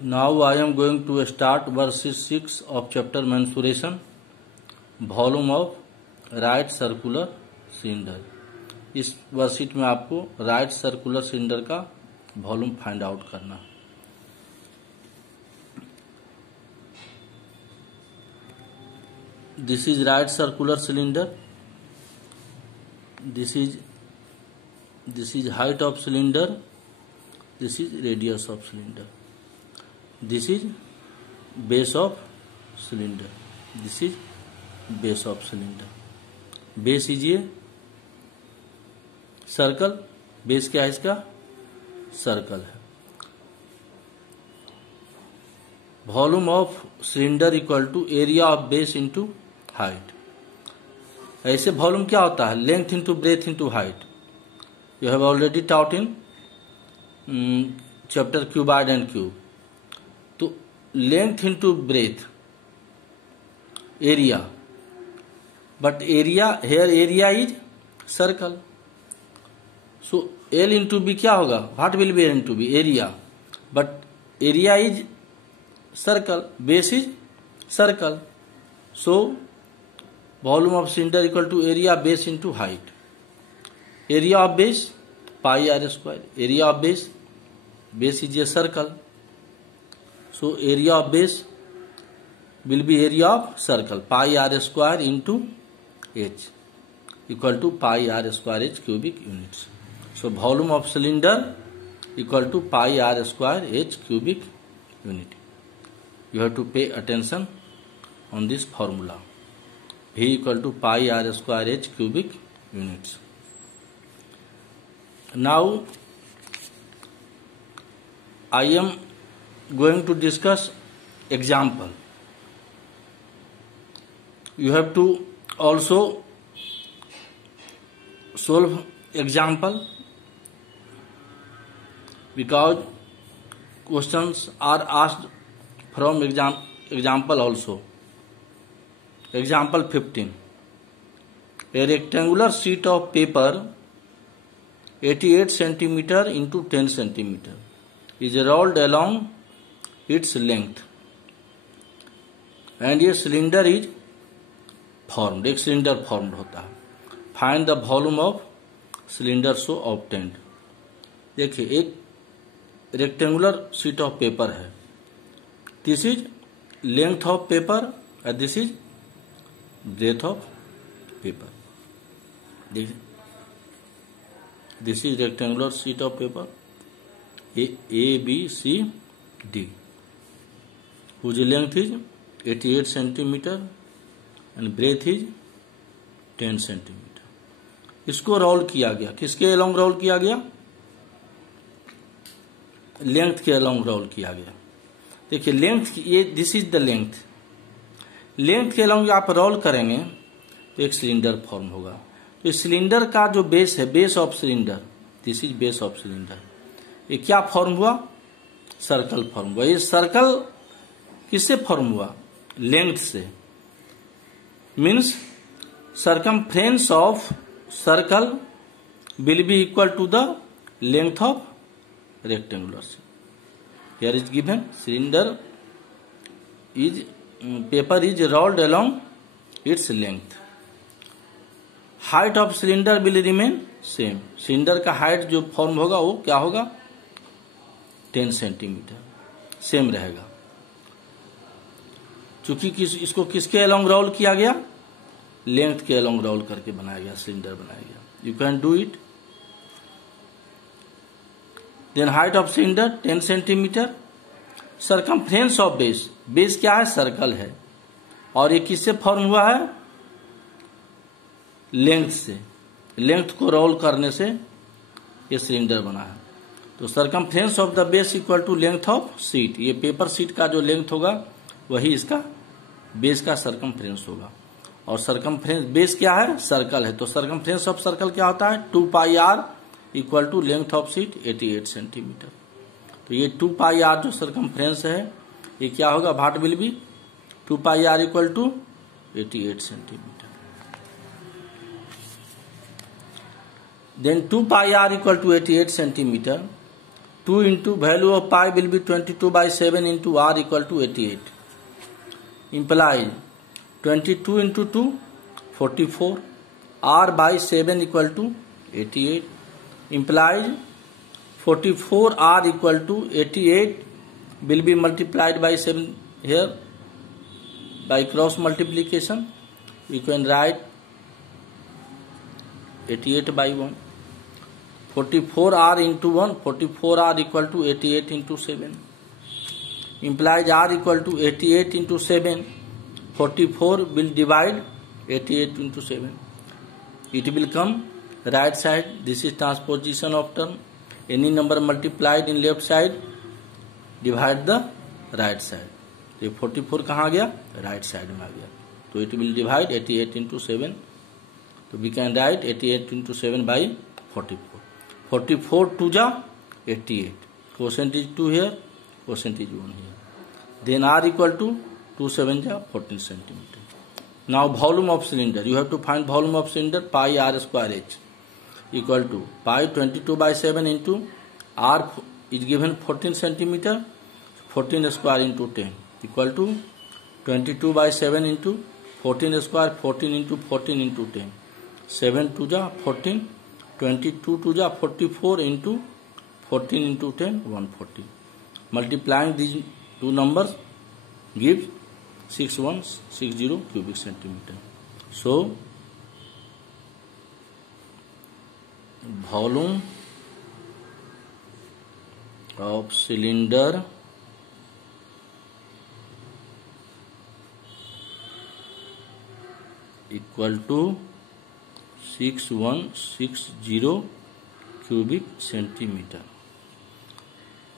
Now I am going to start verse 6 of chapter mensuration, volume of right circular cylinder. इस worksheet में आपको right circular cylinder का volume find out करना। This is right circular cylinder, this is height of cylinder, this is radius of cylinder, this is base of cylinder, this is base of cylinder. Base is ये circle, base क्या है इसका? Circle है। Volume of cylinder equal to area of base into height. ऐसे volume क्या होता है? Length into breadth into height. You have already taught in chapter cuboid and cube. तो length into breadth area, but area here area is circle, so L into B क्या होगा? What will be L into B? Area, but area is circle, base is circle, so volume of cylinder equal to area base into height. Area of base pi R square, area of base is a circle, so area of base will be area of circle pi R square into H equal to pi R square H cubic units. So volume of cylinder equal to pi r square h cubic unit. You have to pay attention on this formula. V equal to pi r square h cubic units. Now I am going to discuss example. You have to also solve example, because questions are asked from example also. Example 15. A rectangular sheet of paper 88 centimeter into 10 centimeter is rolled along its length and a cylinder is formed. एक cylinder formed होता है। Find the volume of cylinder so obtained. देखिए, एक rectangular sheet of paper है, this is length of paper and this is breadth of paper. देखिए, this is rectangular sheet of paper A B C D, whose length is 88 centimetre and breadth is 10 centimetre. इसको roll किया गया, किसके along role किया गया? Length के along role किया गया। देखिए, लेंथ ये this is the length, length के अलोंग आप रोल करेंगे तो एक सिलेंडर फॉर्म होगा। तो इस सिलेंडर का जो बेस है, base of cylinder, this is base of cylinder, ये क्या फॉर्म हुआ? सर्कल फॉर्म हुआ। ये सर्कल किससे फॉर्म हुआ? लेंथ से। Means circumference of circle will be equal to the length of rectangular sheet. Here is given cylinder is paper is rolled along its length. Height of cylinder will remain same. Cylinder का height जो form होगा वो क्या होगा? 10 centimetre, same रहेगा। चूंकि इसको किसके अलोंग रोल किया गया? लेंथ के अलोंग रोल करके बनाया गया, सिलेंडर बनाया गया। You can do it. Then height of cylinder 10 centimetre. Circumference of base, base क्या है? सर्कल है, और ये किससे फॉर्म हुआ है? लेंथ से। लेंथ को रोल करने से ये सिलेंडर बना है। तो circumference of the base equal to length of sheet. ये पेपर शीट का जो लेंथ होगा वही इसका बेस का सरकमफ्रेंस होगा। और सरकमफ्रेंस बेस क्या है? सर्कल है, तो सरकमफ्रेंस ऑफ सर्कल क्या होता है? 2 pi R equal to length of sheet 88 centimetre. तो ये 2 पाई आर जो सरकमफ्रेंस है ये क्या होगा? What will be? 2 pi R equal to 88 centimetre. Then 2 pi R equal to 88 centimetre 2 into value of pi will be 22/7 into r equal to 88. Implies 22 into 2 44, r by 7 equal to 88. Implies 44 r equal to 88 will be multiplied by 7 here by cross multiplication. We can write 88 by 1. 44 r into 1, 44 r equal to 88 into 7. Implies r equal to 88 into 7. 44 will divide 88 into 7. It will come right side. This is transposition of term. Any number multiplied in left side divide the right side. तो 44 कहाँ गया? Right side में आ गया. तो it will divide 88 into 7. तो we can write 88 into 7 by 44. 44 2 जा 88. Quotient is 2 here. Quotient is 1 here. Then r equal to 2 7 जा 14 centimeter. Now volume of cylinder. You have to find volume of cylinder. Pi r square h equal to pi 22/7 into r is given 14 centimeter. 14 square into 10 equal to 22/7 into 14 square, 14 into 14 into 10. 7 2 जा 14. 22 2 जा 44 into 14 into 10 140. Multiplying these two numbers gives 6160 cubic centimeter. So volume of cylinder equal to 6160 cubic centimeter.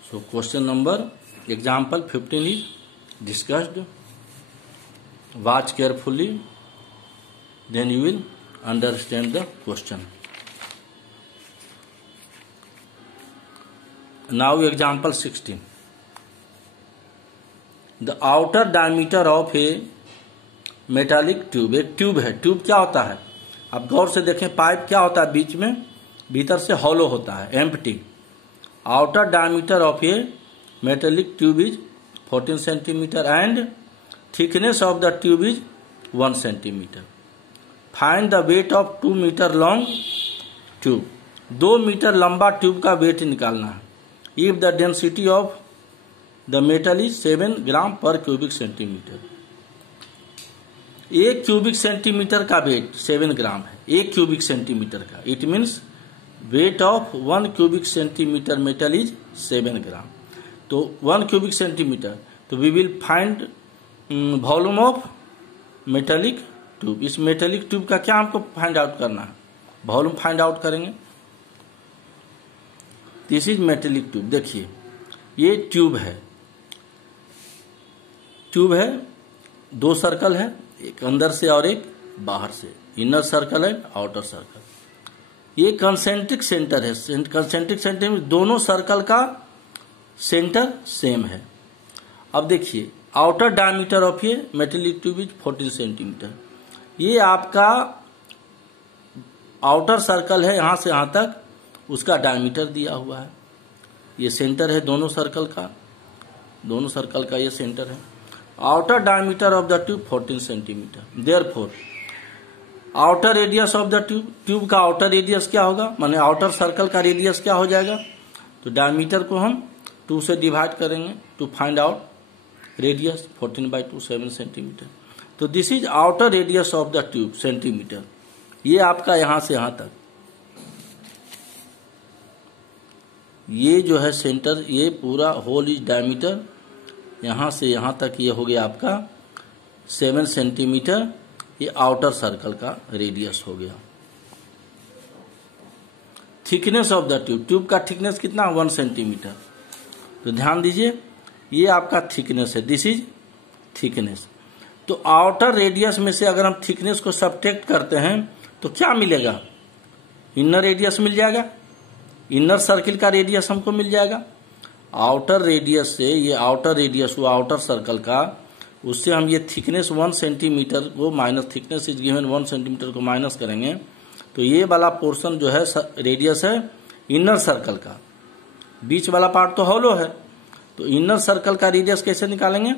So question number example 15 is discussed. Watch carefully, then you will understand the question. Now example 16. The outer diameter of a metallic tube. एक tube है. Tube क्या होता है? आप गौर से देखें. Pipe क्या होता है? बीच में भीतर से हॉलो होता है, empty. Outer diameter of a metallic tube is 14 centimetre and thickness of the tube is 1 centimetre. Find the weight of 2 metre long tube. 2 metre लंबा ट्यूब का वेट निकालना है. If the density of the metal is 7 gram per cubic centimetre. 1 cubic centimetre का weight 7 gram है. 1 cubic centimetre का. It means weight of 1 cubic centimetre metal is 7 gram. तो 1 cubic centimetre. तो we will find volume of metallic tube. इस metallic tube का क्या हमको find out करना है? वॉल्यूम फाइंड आउट करेंगे. This is metallic tube. देखिए ये ट्यूब है. ट्यूब है. 2 सर्कल है, एक अंदर से और एक बाहर से. इनर सर्कल है, आउटर सर्कल. ये कंसेंट्रिक सेंटर है. कंसेंट्रिक सेंटर में दोनों सर्कल का सेंटर सेम है. अब देखिए आउटर डायमीटर ऑफ ये मेटालिक ट्यूब इज 14 सेंटीमीटर. ये आपका आउटर सर्कल है, यहां से यहां तक उसका डायमीटर दिया हुआ है. ये सेंटर है दोनों सर्कल का. दोनों सर्कल का ये सेंटर है. Outer diameter of the tube 14 centimetre. Therefore outer radius of the tube. Tube का आउटर रेडियस क्या होगा? माने आउटर सर्कल का रेडियस क्या हो जाएगा? तो डायमीटर को हम 2 से डिवाइड करेंगे to find out radius. 14/2 7 centimetre. तो this is outer radius of the tube centimetre. ये आपका यहां से यहां तक ये जो है सेंटर, ये पूरा होल इज डायमीटर. यहां से यहां तक ये हो गया आपका 7 सेंटीमीटर. ये आउटर सर्कल का रेडियस हो गया. Thickness of the tube. Tube का थिकनेस कितना? 1 सेंटीमीटर. तो ध्यान दीजिए ये आपका थिकनेस है. This is thickness. तो आउटर रेडियस में से अगर हम थिकनेस को सब्ट्रैक्ट करते हैं तो क्या मिलेगा? इनर रेडियस मिल जाएगा. इनर सर्किल का रेडियस हमको मिल जाएगा. आउटर रेडियस से ये आउटर रेडियस हुआ आउटर सर्कल का, उससे हम ये थिकनेस 1 सेंटीमीटर को minus, thickness is given 1 centimetre को माइनस करेंगे तो ये वाला पोर्शन जो है रेडियस है इनर सर्कल का. बीच वाला पार्ट तो हॉलो है। तो इनर सर्कल का रेडियस कैसे निकालेंगे?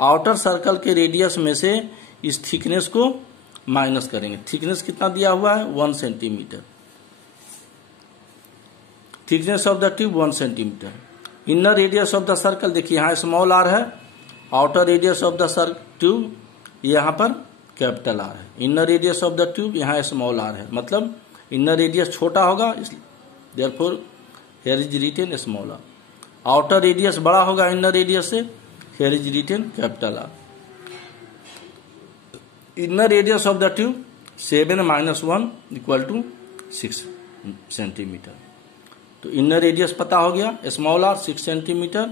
आउटर सर्कल के रेडियस में से इस थिकनेस को माइनस करेंगे। थिकनेस कितना दिया हुआ है? 1 centimetre. Thickness of the tube 1 centimetre. Inner radius of the circle देखिए यहाँ स्मॉल आर है, outer radius of the tube यहाँ पर कैपिटल आर है। Inner radius of the tube यहाँ स्मॉल आर है, मतलब इनर रेडियस छोटा होगा, therefore here is written small R. Outer radius बड़ा होगा इनर रेडियस से, here is written capital R. Inner radius of the tube 7 - 1 = 6 centimetre. तो इनर रेडियस पता हो गया, small R 6 centimetre,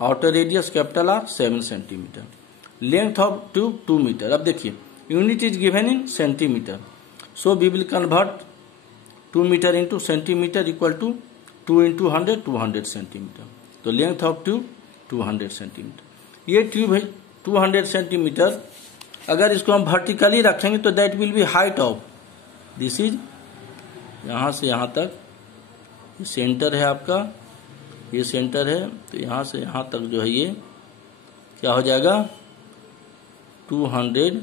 outer radius capital R 7 centimetre. Length of tube 2 metre. अब देखिए unit is given in centimetre, so we will convert 2 metre into centimetre equal to 2 × 100 200 centimetre. तो length of tube 200 centimetre. ये tube है 200 centimetre. अगर इसको हम vertically रखेंगे तो that will be height of, this is यहां से यहां तक, ये सेंटर है आपका, ये सेंटर है, तो यहां से यहां तक जो है ये क्या हो जाएगा? 200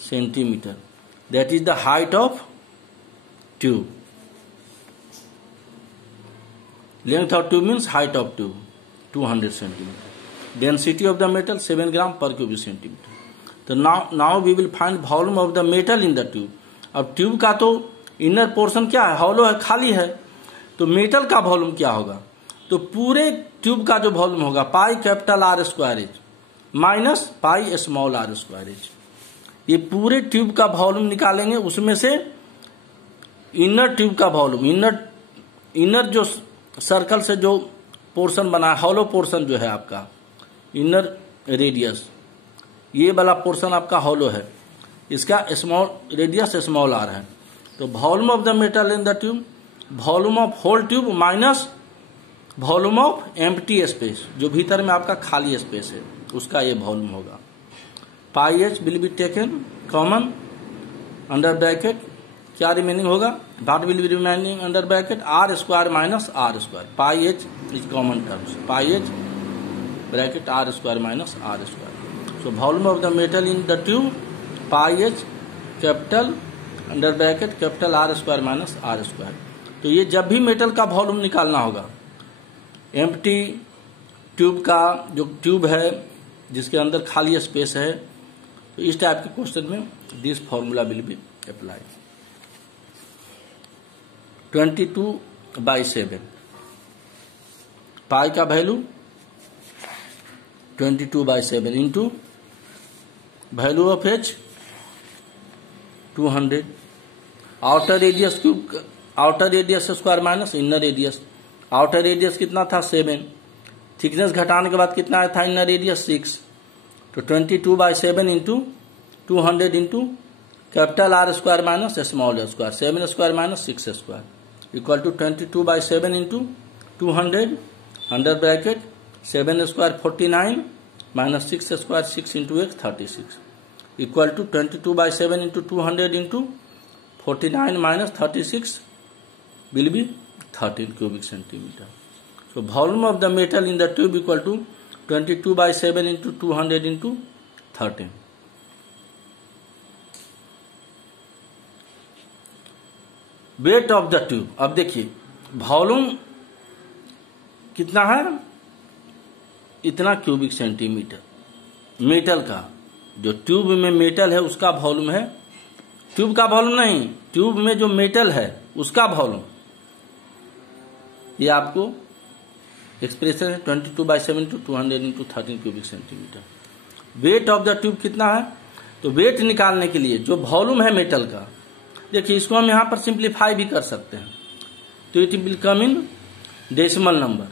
centimetre. That is the height of tube. Length of tube means height of tube 200 centimetre. Density of the metal 7 gram per cubic centimetre. तो now we will find volume of the metal in the tube. अब tube का तो inner portion क्या है? Hollow है, खाली है। तो मेटल का वॉल्यूम क्या होगा? तो पूरे ट्यूब का जो वॉल्यूम होगा pi capital R squared minus pi small R squared. ये पूरे ट्यूब का वॉल्यूम निकालेंगे, उसमें से इनर ट्यूब का वॉल्यूम, इनर जो सर्कल से जो पोर्शन बना है, हॉलो पोर्शन जो है आपका, इनर रेडियस, ये वाला पोर्शन आपका हॉलो है, इसका स्मॉल रेडियस स्मॉल आर है। तो volume of the metal in the tube, volume of whole tube minus volume of empty space, जो भीतर में आपका खाली स्पेस है, उसका ये वॉल्यूम होगा। Pi H will be taken common under bracket, क्या रिमेनिंग होगा? That will be remaining under bracket R square minus R square. Pi H is common terms, pi H bracket R square minus R square. So volume of the metal in the tube pi H capital under bracket capital R square minus R square. तो ये जब भी metal का volume निकालना होगा, empty tube का जो tube है जिसके अंदर खाली स्पेस है, तो इस टाइप के क्वेश्चन में this formula will be applied. 22/7 पाई का value 22/7 into value of H 200, outer radius cube, outer radius square minus inner radius. Outer radius कितना था? 7। थिकनेस घटाने के बाद कितना आया था? Inner radius 6। तो 22/7 into 200 into capital R square minus small square, 7 square minus 6 square equal to 22/7 into 200 under bracket 7 square 49 minus 6 square 6 into 1 36 equal to 22/7 into 200 into 49 minus 36 will be 13 cubic centimeter. So volume of the metal in the tube equal to 22/7 into 200 into 13. Weight of the tube. अब देखिए volume कितना है? इतना cubic centimetre. Metal का जो tube में metal है उसका वॉल्यूम है, ट्यूब का वॉल्यूम नहीं, ट्यूब में जो मेटल है उसका वॉल्यूम, ये आपको एक्सप्रेशन है 22/7 into 200 into 13 cubic centimetre. Wait of the tube कितना है? तो वेट निकालने के लिए जो वॉल्यूम है मेटल का, देखिए इसको हम यहां पर सिंप्लीफाई भी कर सकते हैं, तो it will come in decimal number.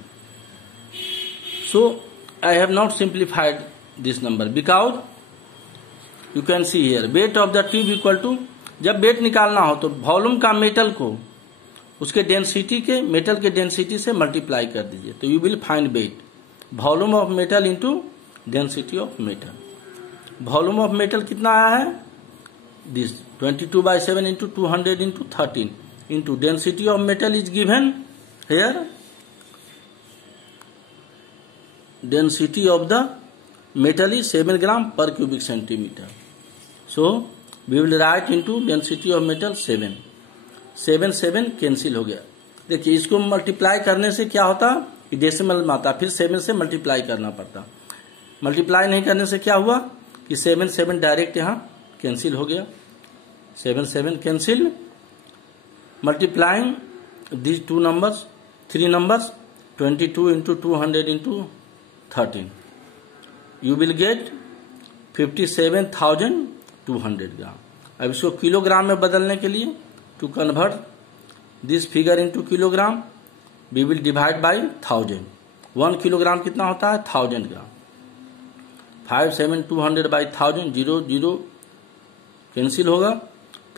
So I have not simplified this number because you can see here weight of the tube equal to, जब वेट निकालना हो तो वॉल्यूम का मेटल को उसके डेंसिटी के, मेटल के डेंसिटी से मल्टीप्लाई कर दीजिए, तो you will find wait volume of metal into density of metal. Volume of metal कितना आया है? This 22/7 into 200 into 13 into density of metal is given here density of the metal is 7 gram per cubic centimeter. So we will write into density of metal 7. 7 cancel हो गया. देखिए इसको multiply करने से क्या होता कि डेसिमल में आता, फिर 7 से मल्टीप्लाई करना पड़ता. मल्टीप्लाई नहीं करने से क्या हुआ कि 7 डायरेक्ट यहाँ कैंसिल हो गया. 7 cancel. Multiplying these two numbers, 3 numbers, 22 into 200 into 13, you will get 57,200 gram. अब इसको किलोग्राम में बदलने के लिए, to convert this figure into kilogram, we will divide by 1000. 1 kilogram कितना होता है? 1000 ग्राम. 57,200 बाई 1000, 0 कैंसिल होगा.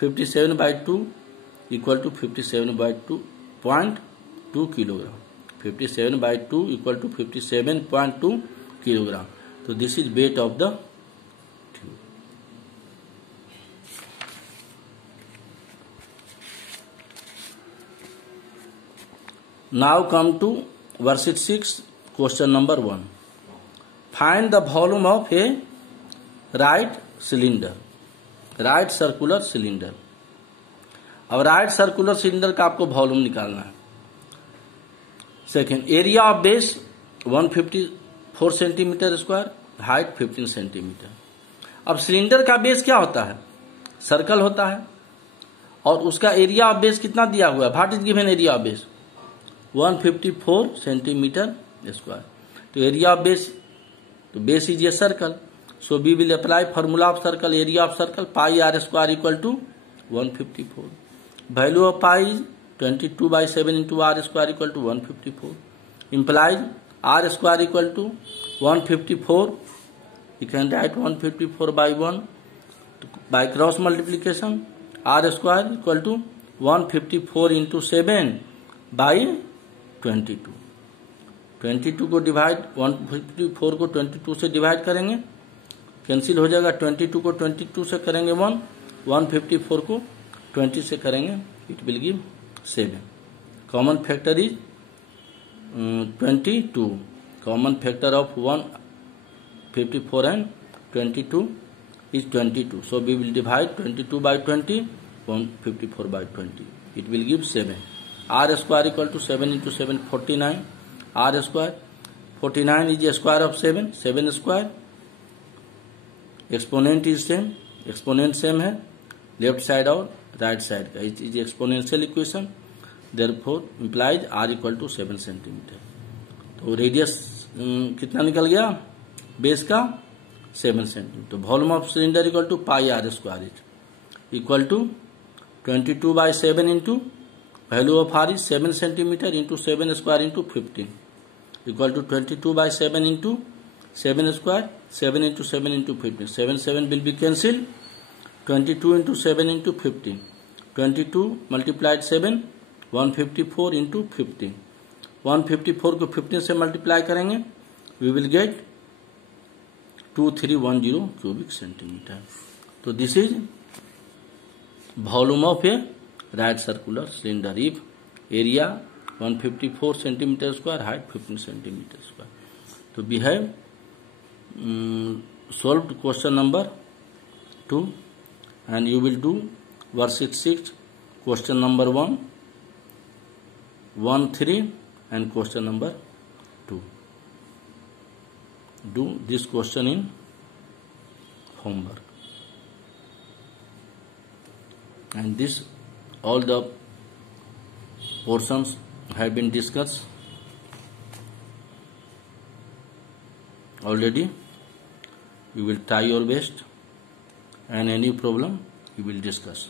57/2 equal to 57/2.2 kilogram. 57/2 equal to 57.2 kilogram. तो this is weight of the tube. Now come to worksheet 6, question number 1. Find the volume of a right cylinder, right circular cylinder. अब right circular cylinder का आपको volume निकालना है. Second, area of base 154 centimetre square, height 15 centimetre. अब cylinder का base क्या होता है? सर्कल होता है. और उसका एरिया ऑफ बेस कितना दिया हुआ है? What is given area of base? 154 centimetre square. तो एरिया ऑफ बेस, तो base is a circle. So we will apply formula of circle, area of circle pi R square equal to 154. Value of pi is 22/7 into r square equal to 154. Implies r square equal to 154. You can write 154/1 by cross multiplication. R square equal to 154 into 7 by 22. 22 को divide, 154 को 22 से divide करेंगे, cancel हो जाएगा. 22 को 22 से करेंगे 1, 154 को 20 से करेंगे, it will give 7. Common factor is 22. Common factor of 154 and 22 is 22. So we will divide 22/20, 154/20. It will give 7. R square equal to 7 into 7, 49. R square, 49 is a square of 7, 7 square. Exponent is same, exponent same है left side और right side का. It is exponential equation. Therefore implies R equal to 7 centimetre. तो radius कितना निकल गया base का? 7 centimetre. तो volume of cylinder equal to pi R square is equal to 22/7 into value of R is 7 centimetre into 7 square into 15 equal to 22/7 into 7 square, 7 into 7 into 15. 7 will be cancel. 22 into 7 into 15. 22 multiplied 7, 154 into 15. 154 को 15 से multiply करेंगे, we will get 2310 cubic centimeter. तो this is volume of a right circular cylinder if area 154 centimetre square, height 15 centimetre square. तो we have solved question number 2. And you will do worksheet 6, question number 1, 1, 3 and question number 2. Do this question in homework. And this, all the portions have been discussed already. You will try your best. And any problem you will discuss.